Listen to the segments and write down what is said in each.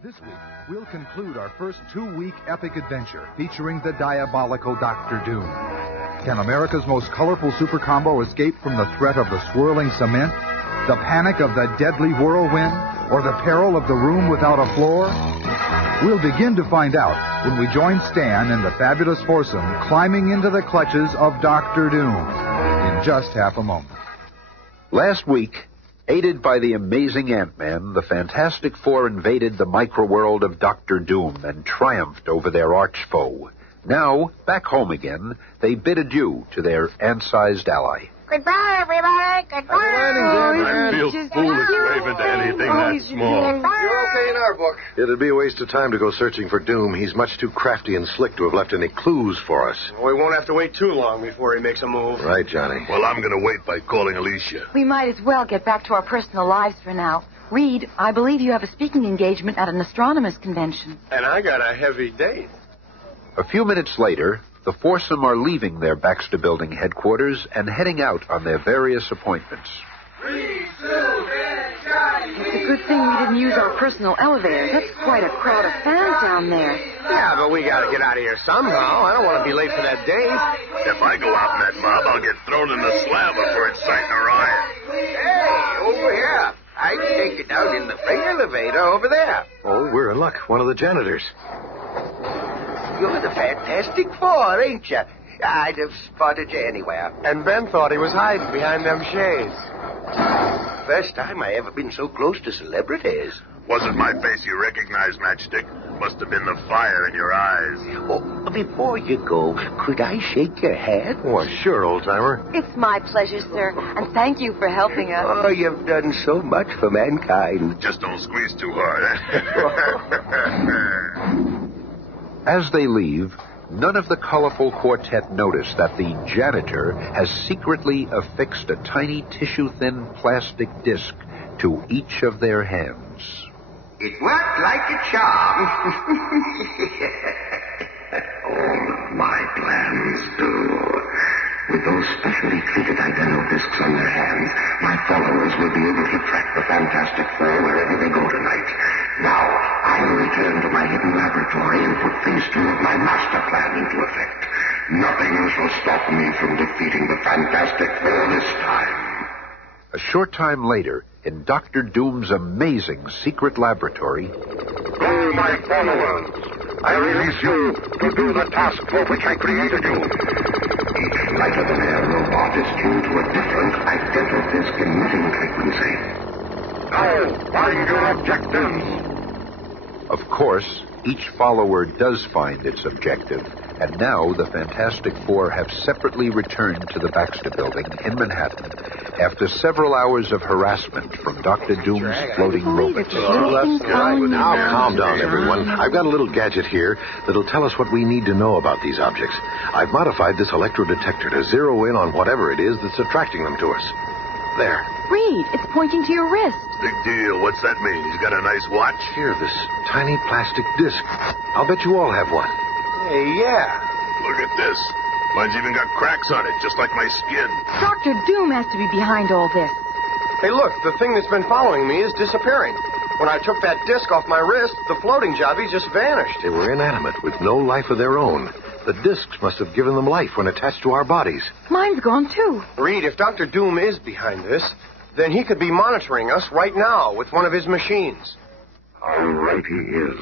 This week, we'll conclude our first 2-week epic adventure featuring the diabolical Dr. Doom. Can America's most colorful super combo escape from the threat of the swirling cement, the panic of the deadly whirlwind, or the peril of the room without a floor? We'll begin to find out when we join Stan and the fabulous foursome climbing into the clutches of Dr. Doom in just half a moment. Last week, aided by the amazing Ant-Man, the Fantastic Four invaded the microworld of Dr. Doom and triumphed over their arch-foe. Now, back home again, they bid adieu to their ant-sized ally. Goodbye, everybody. Goodbye. I feel foolish waving to anything that small. You're okay in our book. It'd be a waste of time to go searching for Doom. He's much too crafty and slick to have left any clues for us. We won't have to wait too long before he makes a move. Right, Johnny. Well, I'm going to wait by calling Alicia. We might as well get back to our personal lives for now. Reed, I believe you have a speaking engagement at an astronomers convention. And I got a heavy date. A few minutes later, the foursome are leaving their Baxter Building headquarters and heading out on their various appointments. It's a good thing we didn't use our personal elevators. That's quite a crowd of fans down there. Yeah, but we got to get out of here somehow. I don't want to be late for that date. If I go out in that mob, I'll get thrown in the slab before inciting a riot. Hey, over here. I can take you down in the freight elevator over there. Oh, we're in luck. One of the janitors. You're the Fantastic Four, ain't you? I'd have spotted you anywhere. And Ben thought he was hiding behind them shades. First time I ever been so close to celebrities. Wasn't my face you recognized, Matchstick. Must have been the fire in your eyes. Oh, before you go, could I shake your hand? Oh, sure, old-timer. It's my pleasure, sir, and thank you for helping us. Oh, you've done so much for mankind. Just don't squeeze too hard, eh? As they leave, none of the colorful quartet notice that the janitor has secretly affixed a tiny tissue-thin plastic disc to each of their hands. It worked like a charm. All my plans do. With those specially treated identidiscs on their hands, my followers will be able to track the Fantastic Four wherever they go tonight. Now, I'll return to my hidden laboratory and put phase 2 of my master plan into effect. Nothing shall stop me from defeating the Fantastic Four this time. A short time later, in Dr. Doom's amazing secret laboratory... Go, my followers! I release you to do the task for which I created you. Each lighter-than-air robot is tuned to a different identidisc emitting frequency. Now, find your objectives. Of course, each follower does find its objective, and now the Fantastic Four have separately returned to the Baxter Building in Manhattan after several hours of harassment from Dr. Doom's floating robots. Now, calm down, everyone. I've got a little gadget here that'll tell us what we need to know about these objects. I've modified this electrodetector to zero in on whatever it is that's attracting them to us. There. Reed, it's pointing to your wrist. Big deal. What's that mean? He's got a nice watch? Here, this tiny plastic disc. I'll bet you all have one. Hey, yeah. Look at this. Mine's even got cracks on it, just like my skin. Dr. Doom has to be behind all this. Hey, look, the thing that's been following me is disappearing. When I took that disc off my wrist, the floating jobbies just vanished. They were inanimate with no life of their own. The discs must have given them life when attached to our bodies. Mine's gone, too. Reed, if Dr. Doom is behind this, then he could be monitoring us right now with one of his machines. All right, he is.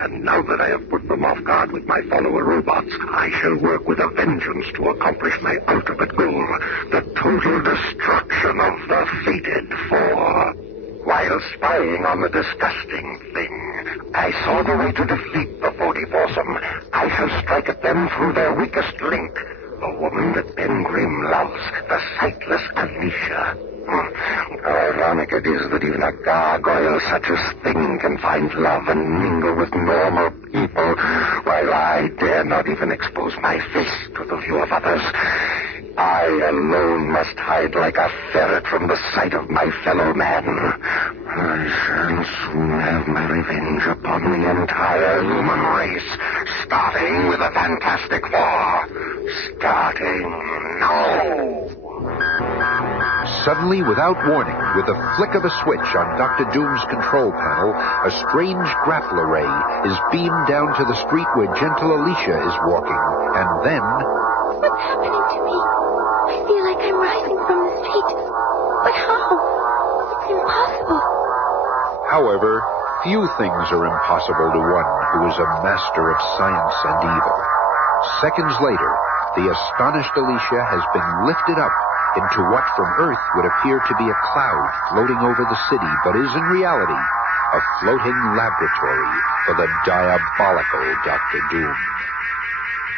And now that I have put them off guard with my follower robots, I shall work with a vengeance to accomplish my ultimate goal, the total destruction of the fated Four. While spying on the disgusting thing, I saw the way to defeat the 40 foursome. I shall strike at them through their weakest link, the woman that Ben Grimm loves, the sightless Alicia. Ironic it is that even a gargoyle such as Thing can find love and mingle with normal people, while I dare not even expose my face to the view of others. I alone must hide like a ferret from the sight of my fellow man. I shall soon have my revenge upon the entire human race, starting with the Fantastic Four. Starting now. Suddenly, without warning, with the flick of a switch on Dr. Doom's control panel, a strange grapple array is beamed down to the street where gentle Alicia is walking. And then... What's happening to me? I feel like I'm rising from the street. But how? It's impossible. However, few things are impossible to one who is a master of science and evil. Seconds later, the astonished Alicia has been lifted up into what from Earth would appear to be a cloud floating over the city, but is in reality a floating laboratory for the diabolical Dr. Doom.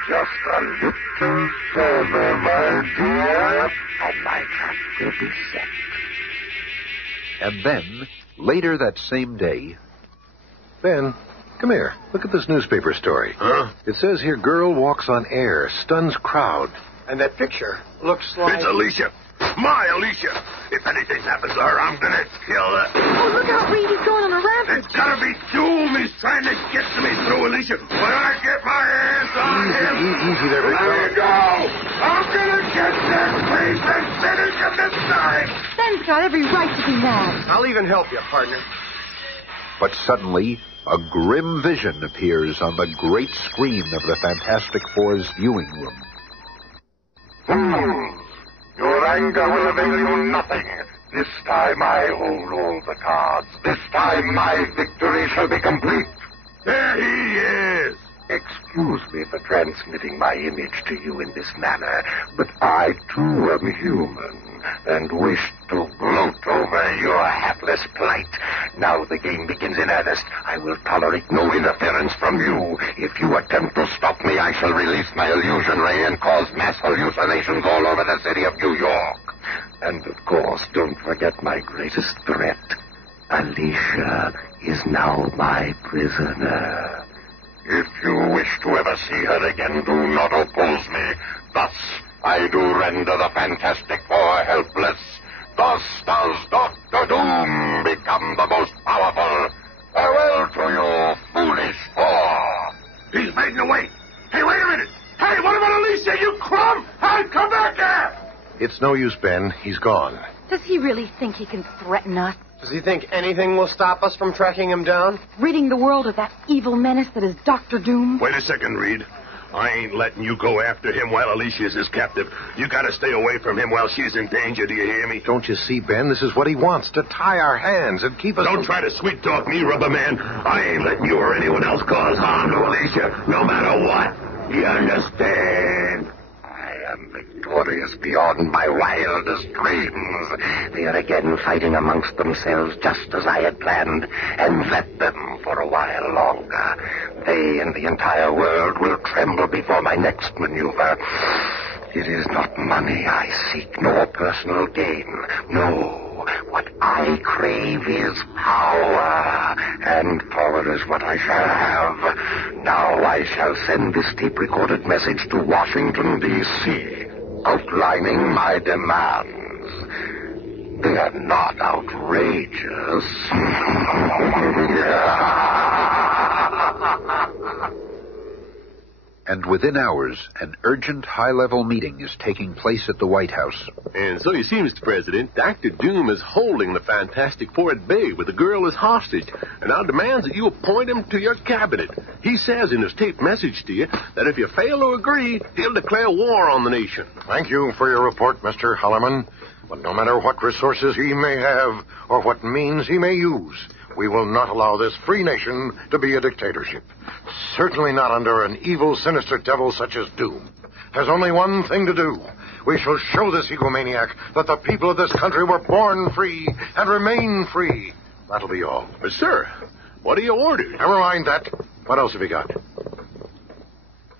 Just a little further, my dear, and my trap will be set. And then, later that same day... Ben, come here. Look at this newspaper story. Huh? It says here, girl walks on air, stuns crowd. And that picture looks like... It's Alicia. My Alicia. If anything happens to her, I'm going to kill her. Oh, look out, Reed. He's going on a rampage. It's got to be Doom. He's trying to get to me through Alicia. When I get my hands on him... Easy there, big Let fella. me go. I'm going to get this place and finish him this time. Ben's got every right to be mad. I'll even help you, partner. But suddenly, a grim vision appears on the great screen of the Fantastic Four's viewing room. Your anger will avail you nothing. This time I hold all the cards. This time my victory shall be complete. There he is. Excuse me for transmitting my image to you in this manner, but I too am human and wish to gloat over your hapless plight. Now the game begins in earnest. I will tolerate no interference from you. If you attempt to stop me, I shall release my illusion ray and cause mass hallucinations all over the city of New York. And of course, don't forget my greatest threat. Alicia is now my prisoner. If you wish to ever see her again, do not oppose me. Thus, I do render the Fantastic Four helpless. Thus does Dr. Doom become the most powerful. Farewell to you, foolish four. He's making away. Hey, wait a minute. Hey, what about Alicia, you crumb? Hey, come back here. It's no use, Ben. He's gone. Does he really think he can threaten us? Does he think anything will stop us from tracking him down? Ridding the world of that evil menace that is Dr. Doom? Wait a second, Reed. I ain't letting you go after him while Alicia is his captive. You gotta stay away from him while she's in danger, do you hear me? Don't you see, Ben? This is what he wants, to tie our hands and keep us... Don't try to sweet-talk me, Rubber Man. I ain't letting you or anyone else cause harm to Alicia, no matter what. You understand? I am victorious beyond my wildest dreams. They are again fighting amongst themselves just as I had planned, and let them for a while longer. They and the entire world will tremble before my next maneuver. It is not money I seek, nor personal gain. No, what I crave is power, and power is what I shall have. Now I shall send this tape-recorded message to Washington, D.C., outlining my demands. They are not outrageous. And within hours, an urgent high-level meeting is taking place at the White House. And so you see, Mr. President, Dr. Doom is holding the Fantastic Four at bay with the girl as hostage, and now demands that you appoint him to your cabinet. He says in his taped message to you that if you fail to agree, he'll declare war on the nation. Thank you for your report, Mr. Hallerman. But no matter what resources he may have or what means he may use, we will not allow this free nation to be a dictatorship. Certainly not under an evil, sinister devil such as Doom. There's only one thing to do. We shall show this egomaniac that the people of this country were born free and remain free. That'll be all. Sir, what are your orders? Never mind that. What else have you got?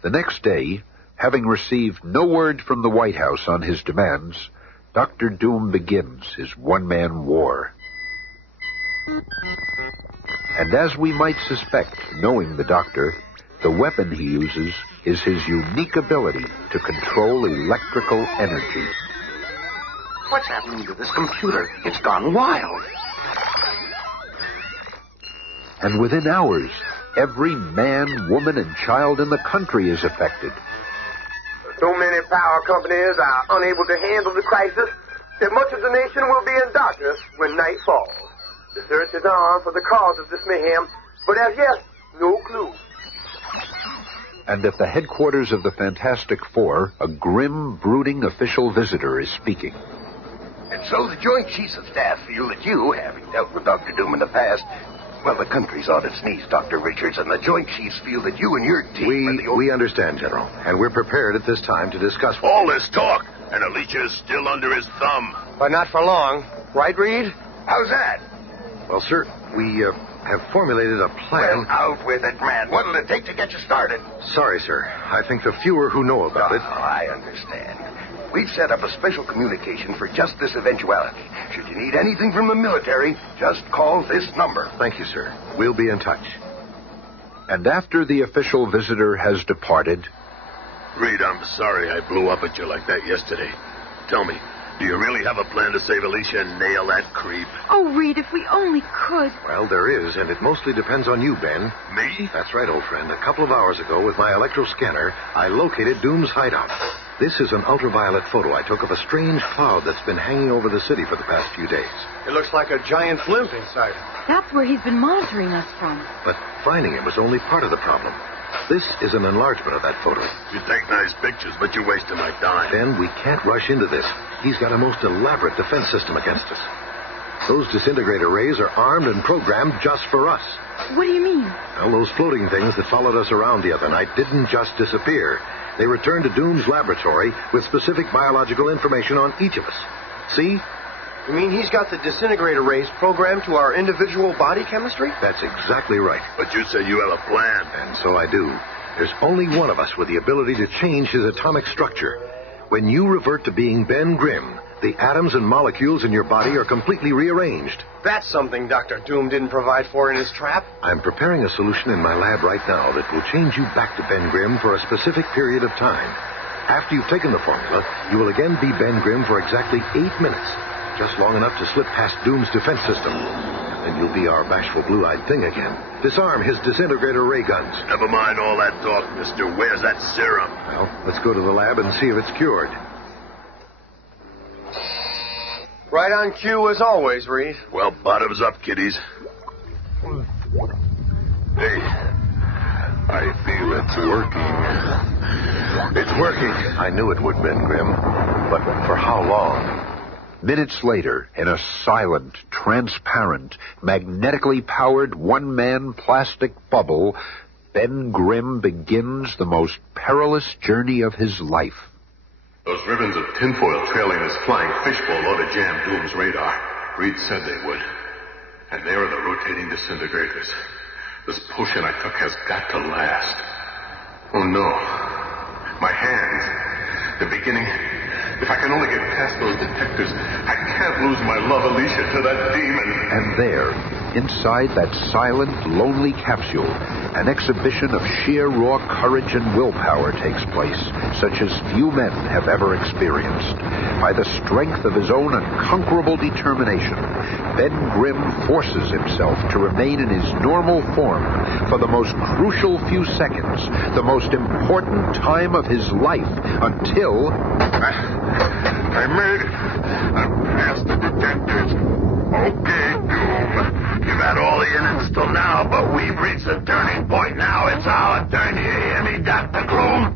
The next day, having received no word from the White House on his demands, Dr. Doom begins his one-man war. And as we might suspect, knowing the Doctor, the weapon he uses is his unique ability to control electrical energy. What's happening to this computer? It's gone wild. And within hours, every man, woman, and child in the country is affected. So many power companies are unable to handle the crisis. that much of the nation will be in darkness when night falls. The search is on for the cause of this mayhem, but as yet, no clue. And at the headquarters of the Fantastic Four, a grim, brooding official visitor is speaking. And so the Joint Chiefs of Staff feel that you, having dealt with Dr. Doom in the past, well, the country's on its knees, Dr. Richards, and the Joint Chiefs feel that you and your team... We understand, General, and we're prepared at this time to discuss... All this talk, and Alicia is still under his thumb. But not for long. Right, Reed? How's that? Well, sir, we have formulated a plan... Well, out with it, man. What'll it take to get you started? Sorry, sir. I think the fewer who know about it... Oh, I understand. We've set up a special communication for just this eventuality. Should you need anything from the military, just call this number. Thank you, sir. We'll be in touch. And after the official visitor has departed... Reed, I'm sorry I blew up at you like that yesterday. Tell me, do you really have a plan to save Alicia and nail that creep? Oh, Reed, if we only could. Well, there is, and it mostly depends on you, Ben. Me? That's right, old friend. A couple of hours ago, with my electro-scanner, I located Doom's hideout. This is an ultraviolet photo I took of a strange cloud that's been hanging over the city for the past few days. It looks like a giant blimp inside. That's where he's been monitoring us from. But finding him was only part of the problem. This is an enlargement of that photo. You take nice pictures, but you're wasting my time. Ben, we can't rush into this. He's got a most elaborate defense system against us. Those disintegrator rays are armed and programmed just for us. What do you mean? Well, those floating things that followed us around the other night didn't just disappear. They returned to Doom's laboratory with specific biological information on each of us. See? You mean he's got the disintegrator rays programmed to our individual body chemistry? That's exactly right. But you said you have a plan. And so I do. There's only one of us with the ability to change his atomic structure. When you revert to being Ben Grimm, the atoms and molecules in your body are completely rearranged. That's something Dr. Doom didn't provide for in his trap. I'm preparing a solution in my lab right now that will change you back to Ben Grimm for a specific period of time. After you've taken the formula, you will again be Ben Grimm for exactly 8 minutes. Just long enough to slip past Doom's defense system. And you'll be our bashful blue-eyed thing again. Disarm his disintegrator ray guns. Never mind all that talk, mister. Where's that serum? Well, let's go to the lab and see if it's cured. Right on cue as always, Reed. Well, bottoms up, kiddies. Hey, I feel it's working. It's working. I knew it would, Ben Grimm. But for how long? Minutes later, in a silent, transparent, magnetically powered one-man plastic bubble, Ben Grimm begins the most perilous journey of his life. Those ribbons of tinfoil trailing this flying fishbowl ought to jam Doom's radar. Reed said they would. And there are the rotating disintegrators. This potion I took has got to last. Oh, no. My hands. They're beginning... If I can only get past those detectors, I can't lose my love, Alicia, to that demon. And there, inside that silent, lonely capsule, an exhibition of sheer raw courage and willpower takes place, such as few men have ever experienced. By the strength of his own unconquerable determination, Ben Grimm forces himself to remain in his normal form for the most crucial few seconds, the most important time of his life, until... I made it. I'm past the detectors. Okay, Doom. You've had all the innings till now, but we've reached a turning point now. It's our turn. You hear me, Dr. Gloom?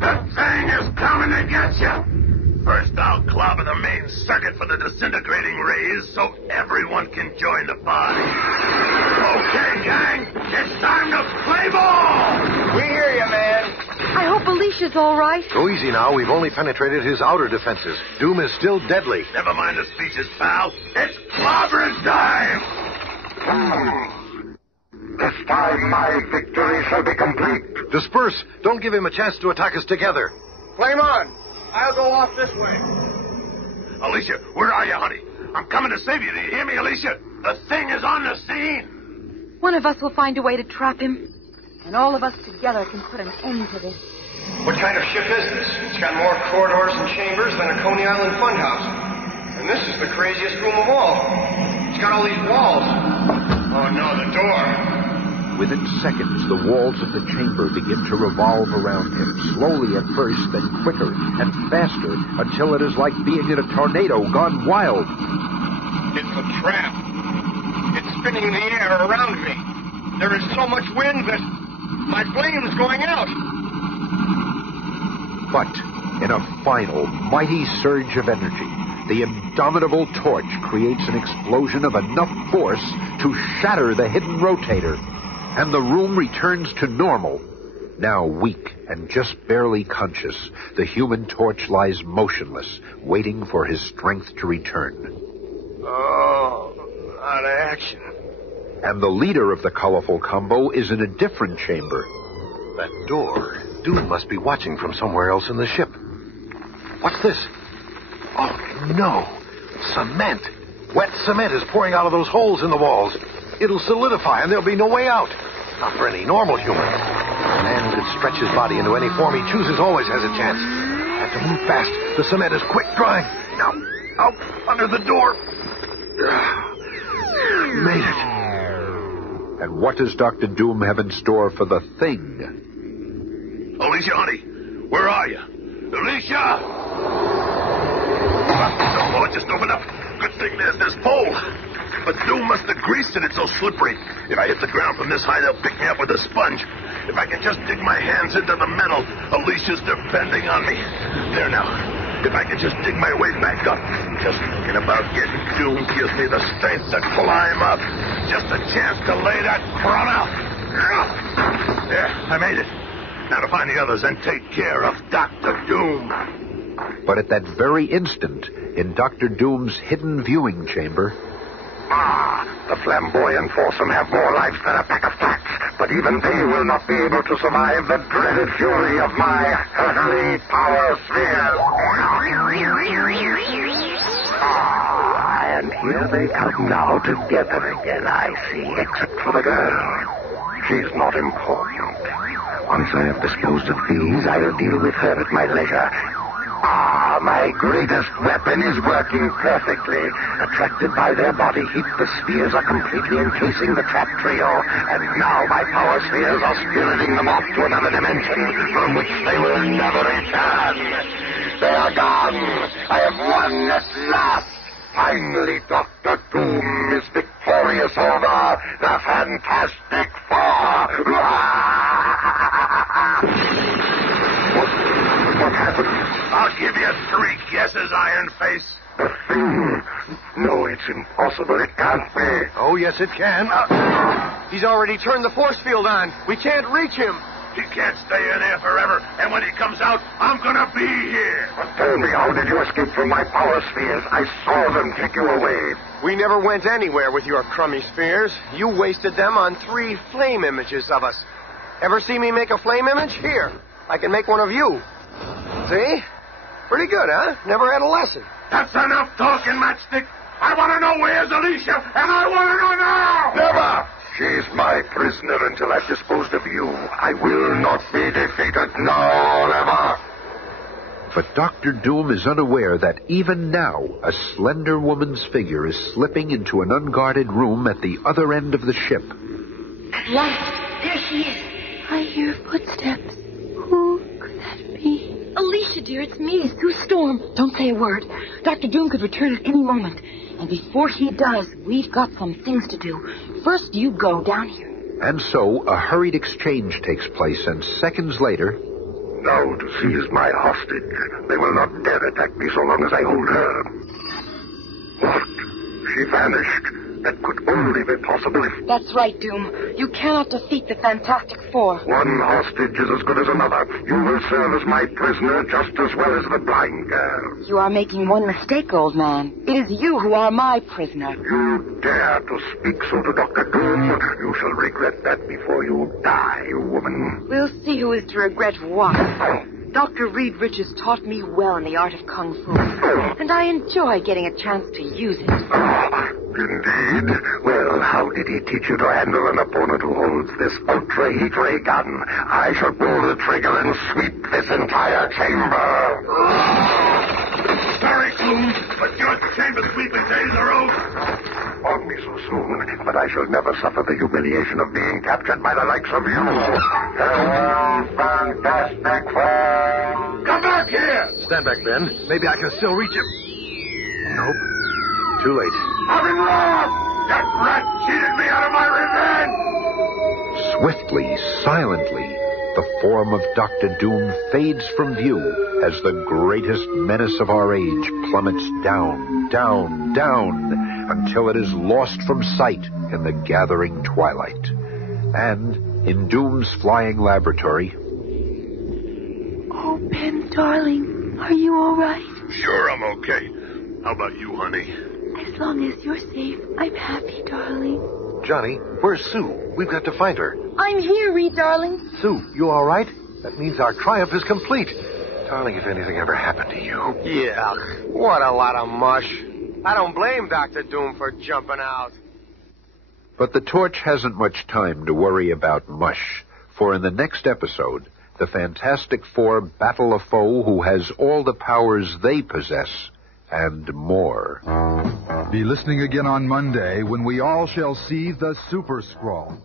The thing is coming to get you. First, I'll clobber the main circuit for the disintegrating rays so everyone can join the party. Okay, gang, it's time to play ball! We hear you, man. I hope Alicia's all right. Go easy now. We've only penetrated his outer defenses. Doom is still deadly. Never mind the speeches, pal. It's clobbering time! This time my victory shall be complete. Disperse. Don't give him a chance to attack us together. Flame on. I'll go off this way. Alicia, where are you, honey? I'm coming to save you. Do you hear me, Alicia? The thing is on the scene. One of us will find a way to trap him, and all of us together can put an end to this. What kind of ship is this? It's got more corridors and chambers than a Coney Island funhouse. And this is the craziest room of all. It's got all these walls. Oh, no, the door. Within seconds, the walls of the chamber begin to revolve around him, slowly at first, then quicker and faster, until it is like being in a tornado gone wild. It's a trap. It's spinning the air around me. There is so much wind that my flame's going out. But in a final, mighty surge of energy, the indomitable torch creates an explosion of enough force to shatter the hidden rotator, and the room returns to normal. Now weak and just barely conscious, the human torch lies motionless, waiting for his strength to return. Oh, out of action. And the leader of the colorful combo is in a different chamber. That door. Doom must be watching from somewhere else in the ship. What's this? Oh, no. Cement. Wet cement is pouring out of those holes in the walls. It'll solidify, and there'll be no way out. Not for any normal human. A man who can stretch his body into any form he chooses always has a chance. Have to move fast. The cement is quick drying. Now, out under the door. Made it. And what does Dr. Doom have in store for the Thing? Alicia, honey, where are you? Alicia! Oh, it just opened up. Good thing there's this pole. But Doom must have greased it. It's so slippery. If I hit the ground from this high, they'll pick me up with a sponge. If I can just dig my hands into the metal, Alicia's depending on me. There now. If I can just dig my way back up. Just thinking about getting Doom gives me the strength to climb up. Just a chance to lay that crumb out. There, I made it. Now to find the others and take care of Dr. Doom. But at that very instant, in Dr. Doom's hidden viewing chamber... The flamboyant foursome have more lives than a pack of cats, but even they will not be able to survive the dreaded fury of my hurtling power sphere. And here they come now together again, I see, except for the girl. She's not important. Once I have disposed of these, I'll deal with her at my leisure. My greatest weapon is working perfectly. Attracted by their body heat, the spheres are completely encasing the trap trio. And now my power spheres are spiriting them off to another dimension from which they will never return. They are gone. I have won at last. Finally, Dr. Doom is victorious over the Fantastic Four. What happened? I'll give you 3 guesses, Iron Face. The Thing. No, it's impossible. It can't be. Oh, yes, it can. He's already turned the force field on. We can't reach him. He can't stay in there forever, and when he comes out, I'm gonna be here. But tell me, how did you escape from my power spheres? I saw them take you away. We never went anywhere with your crummy spheres. You wasted them on 3 flame images of us. Ever see me make a flame image? Here, I can make one of you. See? Pretty good, huh? Never had a lesson. That's enough talking, Matchstick. I want to know where's Alicia, and I want to know now! Never! She's my prisoner until I've disposed of you. I will not be defeated. No, never! But Dr. Doom is unaware that even now, a slender woman's figure is slipping into an unguarded room at the other end of the ship. At last, there she is. I hear footsteps. Who could that be? Alicia, dear, it's me, Sue Storm. Don't say a word. Dr. Doom could return at any moment. And before he does, we've got some things to do. First, you go down here. And so, a hurried exchange takes place, and seconds later... Now to seize my hostage. They will not dare attack me so long as I hold her. What? She vanished. That could only be possible if... That's right, Doom. You cannot defeat the Fantastic Four. One hostage is as good as another. You will serve as my prisoner just as well as the blind girl. You are making one mistake, old man. It is you who are my prisoner. You dare to speak so to Dr. Doom? You shall regret that before you die, woman. We'll see who is to regret what. Dr. Reed Richards taught me well in the art of Kung Fu, and I enjoy getting a chance to use it. Indeed? Well, how did he teach you to handle an opponent who holds this ultra-heat ray gun? I shall pull the trigger and sweep this entire chamber. Sorry, Doom, but your chamber sweeping days are over. spawn me so soon, but I shall never suffer the humiliation of being captured by the likes of you. Farewell, Fantastic Four! Come back here! Stand back, Ben. Maybe I can still reach him. Nope. Too late. I've been wrong! That rat cheated me out of my revenge! Swiftly, silently, the form of Dr. Doom fades from view as the greatest menace of our age plummets down, down, down, until it is lost from sight in the gathering twilight. And in Doom's flying laboratory... Oh, Ben, darling, are you all right? Sure, I'm okay. How about you, honey? As long as you're safe, I'm happy, darling. Johnny, where's Sue? We've got to find her. I'm here, Reed, darling. Sue, you all right? That means our triumph is complete. Darling, if anything ever happened to you... Yuck. What a lot of mush. I don't blame Dr. Doom for jumping out. But the Torch hasn't much time to worry about mush, for in the next episode, the Fantastic Four battle a foe who has all the powers they possess, and more. Be listening again on Monday when we all shall see the Super Skrull.